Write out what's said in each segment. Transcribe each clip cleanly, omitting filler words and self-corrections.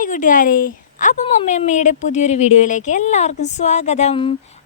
Hi കൂട്ടുകാരെ, അപ്പം അമ്മയമ്മയുടെ പുതിയൊരു വീഡിയോയിലേക്ക് എല്ലാവർക്കും സ്വാഗതം.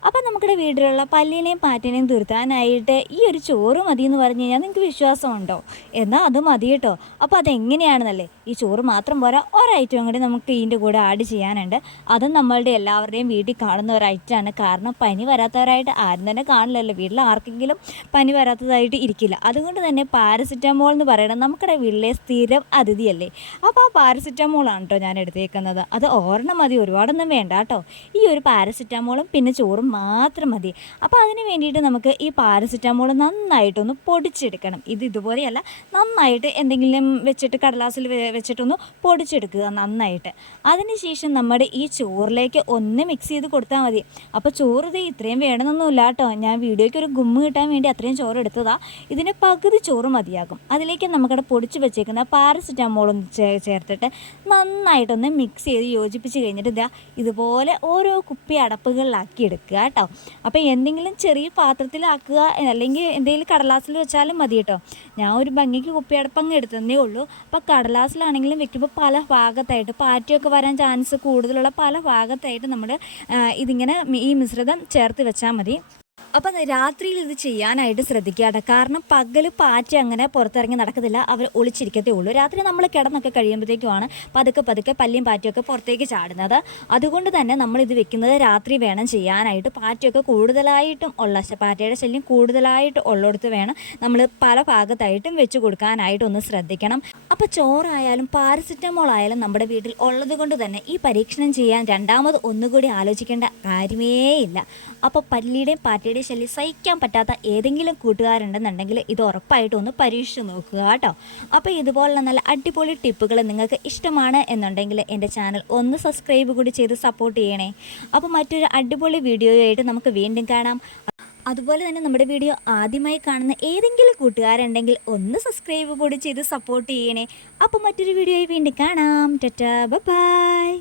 അപ്പം നമ്മുടെ വീട്ടിലുള്ള പല്ലിനെയും പാറ്റിനെയും തുരുത്താനായിട്ട് ഈ ഒരു ചോറ് മതി എന്ന് പറഞ്ഞു കഴിഞ്ഞാൽ നിങ്ങൾക്ക് വിശ്വാസമുണ്ടോ? എന്നാൽ അത് മതി കേട്ടോ. അപ്പോൾ അതെങ്ങനെയാണെന്നല്ലേ, ഈ ചോറ് മാത്രം പോരാ, ഒരൈറ്റം കൂടി നമുക്ക് ഇതിൻ്റെ കൂടെ ആഡ് ചെയ്യാനുണ്ട്. അതും നമ്മളുടെ എല്ലാവരുടെയും വീട്ടിൽ കാണുന്ന ഒരു ഐറ്റമാണ്. കാരണം പനി വരാത്തവരായിട്ട് ആരും തന്നെ കാണില്ലല്ലോ, വീട്ടിൽ ആർക്കെങ്കിലും പനി വരാത്തതായിട്ട് ഇരിക്കില്ല. അതുകൊണ്ട് തന്നെ പാരസിറ്റമോൾ എന്ന് പറയുന്നത് നമ്മുടെ വീട്ടിലെ സ്ഥിരം അതിഥിയല്ലേ. അപ്പോൾ ആ പാരസിറ്റമോളാണ് കേട്ടോ ഞാൻ എടുത്തേക്കുന്നത്. അത് ഒരെണ്ണം മതി, ഒരുപാടൊന്നും വേണ്ട കേട്ടോ. ഈ ഒരു പാരസിറ്റമോളും പിന്നെ ചോറും മാത്രം മതി. അപ്പോൾ അതിന് വേണ്ടിയിട്ട് നമുക്ക് ഈ പാരസിറ്റമോൾ നന്നായിട്ടൊന്ന് പൊടിച്ചെടുക്കണം. ഇതുപോലെയല്ല, നന്നായിട്ട് എന്തെങ്കിലും വെച്ചിട്ട് കടലാസിൽ വെച്ചിട്ടൊന്ന് പൊടിച്ചെടുക്കുക നന്നായിട്ട്. അതിനുശേഷം നമ്മുടെ ഈ ചോറിലേക്ക് ഒന്ന് മിക്സ് ചെയ്ത് കൊടുത്താൽ മതി. അപ്പോൾ ചോറ് ഇത് ഇത്രയും വേണമെന്നൊന്നുമില്ല കേട്ടോ, ഞാൻ വീഡിയോയ്ക്ക് ഒരു ഗുമ്മ് കിട്ടാൻ വേണ്ടി അത്രയും ചോറ് എടുത്തതാണ്. ഇതിന് പകുതി ചോറ് മതിയാകും. അതിലേക്ക് നമുക്കവിടെ പൊടിച്ച് വെച്ചേക്കുന്ന പാരസിറ്റമോളൊന്ന് ചേർത്തിട്ട് നന്നായിട്ടൊന്ന് മിക്സ് ചെയ്ത് യോജിപ്പിച്ച് കഴിഞ്ഞിട്ട് ഇതുപോലെ ഓരോ കുപ്പി അടപ്പുകളിലാക്കി എടുക്കുക കേട്ടോ. അപ്പോൾ എന്തെങ്കിലും ചെറിയ പാത്രത്തിലാക്കുക, അല്ലെങ്കിൽ എന്തെങ്കിലും കടലാസിൽ വെച്ചാലും മതി കേട്ടോ. ഞാൻ ഒരു ഭംഗിക്ക് കുപ്പിയടപ്പങ്ങ് എടുത്തതേ ഉള്ളൂ. അപ്പോൾ കടലാസിലാണെങ്കിലും വെക്കുമ്പോൾ പല ഭാഗത്തായിട്ട് പാറ്റയൊക്കെ വരാൻ ചാൻസ് കൂടുതലുള്ള പല ഭാഗത്തായിട്ട് നമ്മൾ ഇതിങ്ങനെ ഈ മിശ്രിതം ചേർത്ത് വെച്ചാൽ മതി. അപ്പം രാത്രിയിൽ ഇത് ചെയ്യാനായിട്ട് ശ്രദ്ധിക്കുക. കാരണം പകൽ പാറ്റ അങ്ങനെ പുറത്തിറങ്ങി നടക്കത്തില്ല, അവർ ഒളിച്ചിരിക്കത്തേ ഉള്ളൂ. രാത്രി നമ്മൾ കിടന്നൊക്കെ കഴിയുമ്പോഴത്തേക്കുമാണ് പതുക്കെ പല്ലിയും പാറ്റയൊക്കെ പുറത്തേക്ക് ചാടുന്നത്. അതുകൊണ്ട് തന്നെ നമ്മളിത് വെക്കുന്നത് രാത്രി വേണം ചെയ്യാനായിട്ട്. പാറ്റയൊക്കെ കൂടുതലായിട്ടും പാറ്റയുടെ ശല്യം കൂടുതലായിട്ട് ഉള്ളിടത്ത് വേണം നമ്മൾ പല ഭാഗത്തായിട്ടും വെച്ച് കൊടുക്കാനായിട്ട് ഒന്ന് ശ്രദ്ധിക്കണം. അപ്പോൾ ചോറായാലും പാരസിറ്റമോൾ ആയാലും നമ്മുടെ വീട്ടിൽ ഉള്ളത് കൊണ്ട് തന്നെ ഈ പരീക്ഷണം ചെയ്യാൻ രണ്ടാമത് ഒന്നുകൂടി ആലോചിക്കേണ്ട കാര്യമേ ഇല്ല. അപ്പോൾ പല്ലിയുടെയും പാറ്റയുടെയും ശല്യം സഹിക്കാൻ പറ്റാത്ത ഏതെങ്കിലും കൂട്ടുകാരുണ്ടെന്നുണ്ടെങ്കിൽ ഇത് ഉറപ്പായിട്ടും ഒന്ന് പരീക്ഷിച്ച് നോക്കുക കേട്ടോ. അപ്പോൾ ഇതുപോലുള്ള നല്ല അടിപൊളി ടിപ്പുകൾ നിങ്ങൾക്ക് ഇഷ്ടമാണ് എന്നുണ്ടെങ്കിൽ എൻ്റെ ചാനൽ ഒന്ന് സബ്സ്ക്രൈബ് കൂടി ചെയ്ത് സപ്പോർട്ട് ചെയ്യണേ. അപ്പോൾ മറ്റൊരു അടിപൊളി വീഡിയോയായിട്ട് നമുക്ക് വീണ്ടും കാണാം. അതുപോലെ തന്നെ നമ്മുടെ വീഡിയോ ആദ്യമായി കാണുന്ന ഏതെങ്കിലും കൂട്ടുകാരുണ്ടെങ്കിൽ ഒന്ന് സബ്സ്ക്രൈബ് കൂടി ചെയ്ത് സപ്പോർട്ട് ചെയ്യണേ. അപ്പോൾ മറ്റൊരു വീഡിയോയിൽ വീണ്ടും കാണാം. ടാറ്റാ, ബൈ.